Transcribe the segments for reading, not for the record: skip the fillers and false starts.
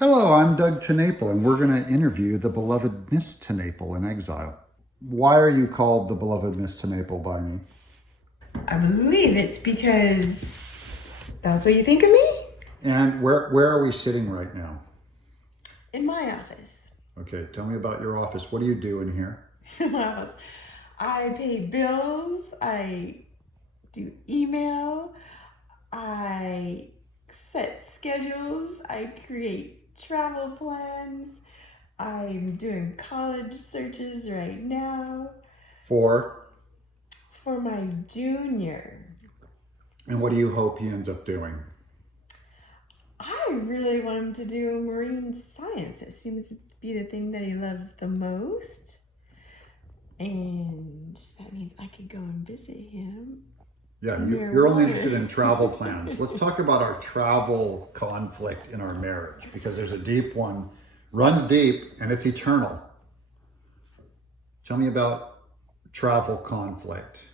Hello, I'm Doug TenNapel, and we're going to interview the beloved Miss TenNapel in Exile. Why are you called the beloved Miss TenNapel by me? I believe it's because that's what you think of me? And where are we sitting right now? In my office. Okay, tell me about your office. What do you do in here? In my office. I pay bills, I do email, I set schedules, I create travel plans, I'm doing college searches right now For? for my junior. And what do you hope he ends up doing? I really want him to do marine science. It seems to be the thing that he loves the most. And that means I could go and visit him. Yeah, you're only interested in travel plans. Let's talk about our travel conflict in our marriage, because there's a deep one, runs deep, and it's eternal. Tell me about travel conflict.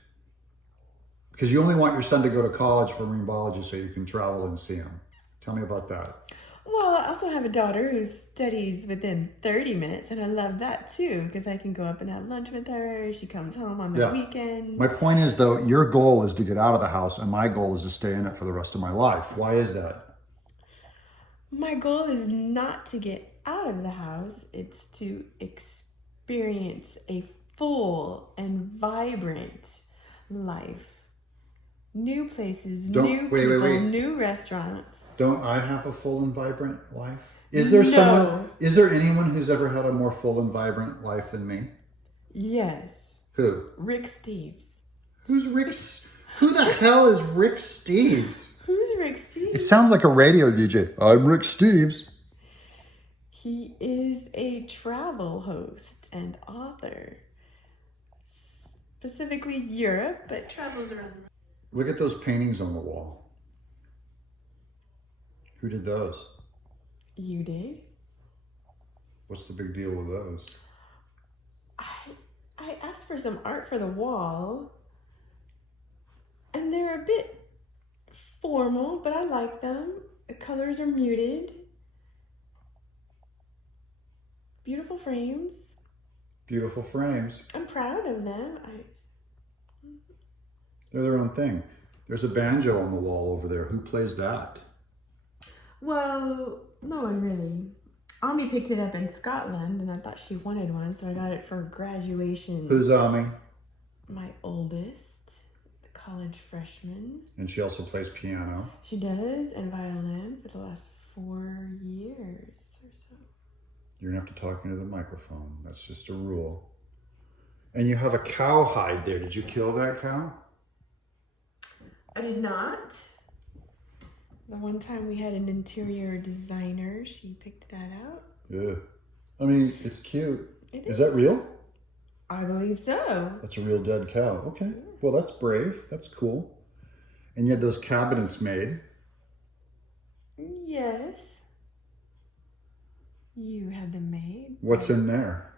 Because you only want your son to go to college for marine biology so you can travel and see him. Tell me about that. Well, I also have a daughter who studies within 30 minutes, and I love that too, because I can go up and have lunch with her. She comes home on the weekends. My point is, though, your goal is to get out of the house, and my goal is to stay in it for the rest of my life. Why is that? My goal is not to get out of the house. It's to experience a full and vibrant life. New places, new people, new restaurants. Don't I have a full and vibrant life? Is there anyone who's ever had a more full and vibrant life than me? Yes. Who? Rick Steves. Who's Rick? Who the hell is Rick Steves? Who's Rick Steves? It sounds like a radio DJ. I'm Rick Steves. He is a travel host and author. Specifically Europe, but travels around the world. Look at those paintings on the wall. Who did those? You did. What's the big deal with those? I asked for some art for the wall, and they're a bit formal, but I like them. The colors are muted. Beautiful frames. Beautiful frames. I'm proud of them. They're their own thing. There's a banjo on the wall over there. Who plays that? Well, no one really. Ami picked it up in Scotland, and I thought she wanted one, so I got it for graduation. Who's Ami? My oldest, the college freshman. And she also plays piano. She does, and violin for the last 4 years or so. You're going to have to talk into the microphone. That's just a rule. And you have a cowhide there. Did you kill that cow? I did not. The one time we had an interior designer, she picked that out. Yeah. I mean, it's cute. Is that real? I believe so. That's a real dead cow. Okay. Well, that's brave. That's cool. And you had those cabinets made. Yes. You had them made. What's in there?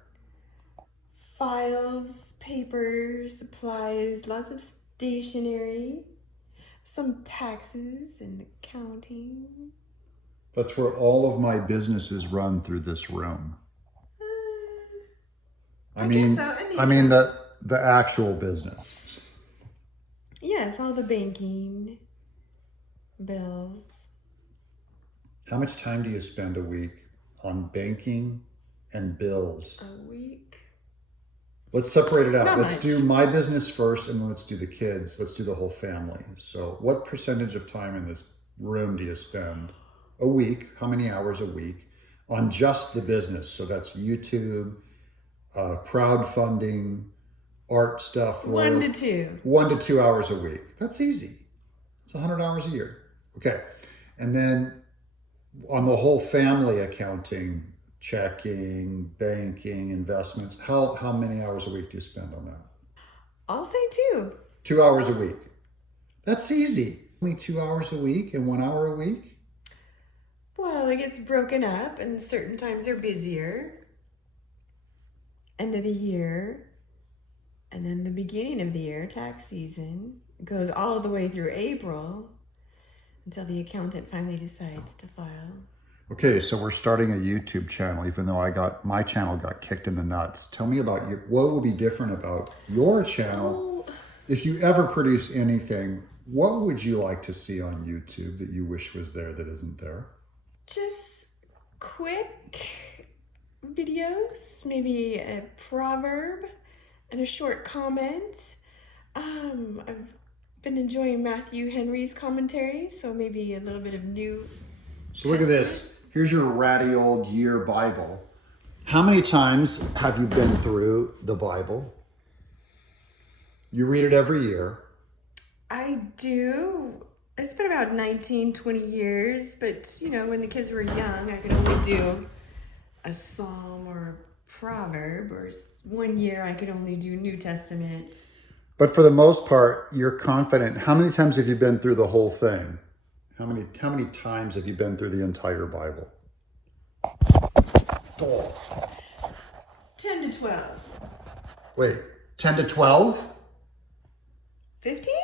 Files, papers, supplies, lots of stationery. Some taxes and accounting. That's where all of my businesses run, through this room. I mean the actual business. Yes, all the banking, bills. How much time do you spend a week on banking and bills? A week? Let's separate it out. Not Let's much. do my business first, and then let's do the kids. Let's do the whole family. So what percentage of time in this room do you spend a week? How many hours a week on just the business? So that's YouTube, crowdfunding, art stuff. 1 to 2. 1 to 2 hours a week. That's easy. It's 100 hours a year. Okay. And then on the whole family accounting, checking, banking, investments, how many hours a week do you spend on that? I'll say 2. 2 hours a week. That's easy. Only 2 hours a week and 1 hour a week? Well, it gets broken up, and certain times are busier. End of the year, and then the beginning of the year, tax season, goes all the way through April until the accountant finally decides to file. Okay, so we're starting a YouTube channel, even though my channel got kicked in the nuts. Tell me about you. What will be different about your channel? If you ever produce anything, what would you like to see on YouTube that you wish was there that isn't there? Just quick videos, maybe a proverb and a short comment. I've been enjoying Matthew Henry's commentary, so maybe a little bit of New So look at this. Here's your ratty old year Bible. How many times have you been through the Bible? You read it every year. I do. It's been about 19, 20 years, but you know, when the kids were young, I could only do a psalm or a proverb, or one year I could only do New Testament. But for the most part, you're confident. How many times have you been through the whole thing? How many times have you been through the entire Bible? 10 to 12. Wait, 10 to 12? 15?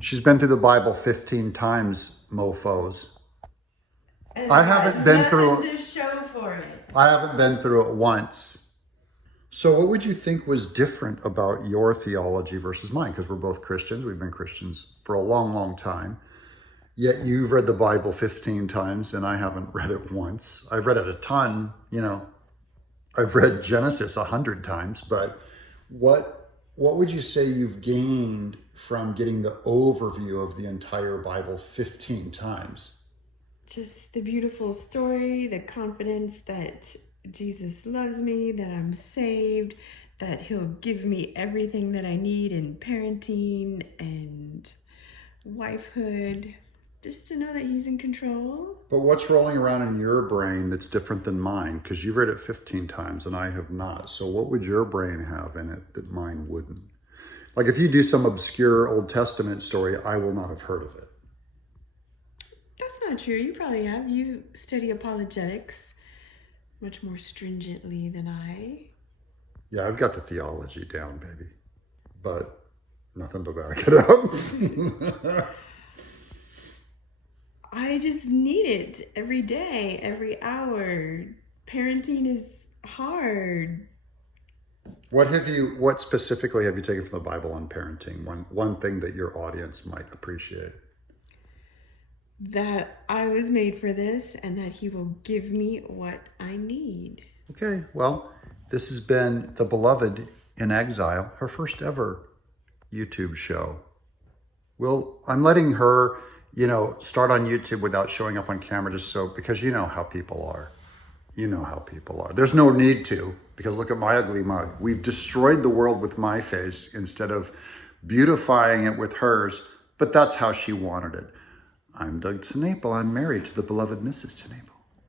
She's been through the Bible 15 times, mofos. And I haven't been through to show for it. I haven't been through it once. So what would you think was different about your theology versus mine? Because we're both Christians. We've been Christians for a long, long time. Yet you've read the Bible 15 times and I haven't read it once. I've read it a ton, you know. I've read Genesis 100 times, but what would you say you've gained from getting the overview of the entire Bible 15 times? Just the beautiful story, the confidence that Jesus loves me, that I'm saved, that he'll give me everything that I need in parenting and wifehood. Just to know that he's in control. But what's rolling around in your brain that's different than mine? Because you've read it 15 times and I have not. So what would your brain have in it that mine wouldn't? Like if you do some obscure Old Testament story, I will not have heard of it. That's not true. You probably have. You study apologetics much more stringently than I. Yeah, I've got the theology down, baby. But nothing to back it up. I just need it every day, every hour. Parenting is hard. What specifically have you taken from the Bible on parenting? One thing that your audience might appreciate. That I was made for this and that he will give me what I need. Okay, well, this has been the beloved In Exile, her first ever YouTube show. Well, I'm letting her, start on YouTube without showing up on camera because you know how people are. You know how people are. There's no need to, because look at my ugly mug. We've destroyed the world with my face instead of beautifying it with hers, but that's how she wanted it. I'm Doug TenNapel. I'm married to the beloved Mrs. TenNapel.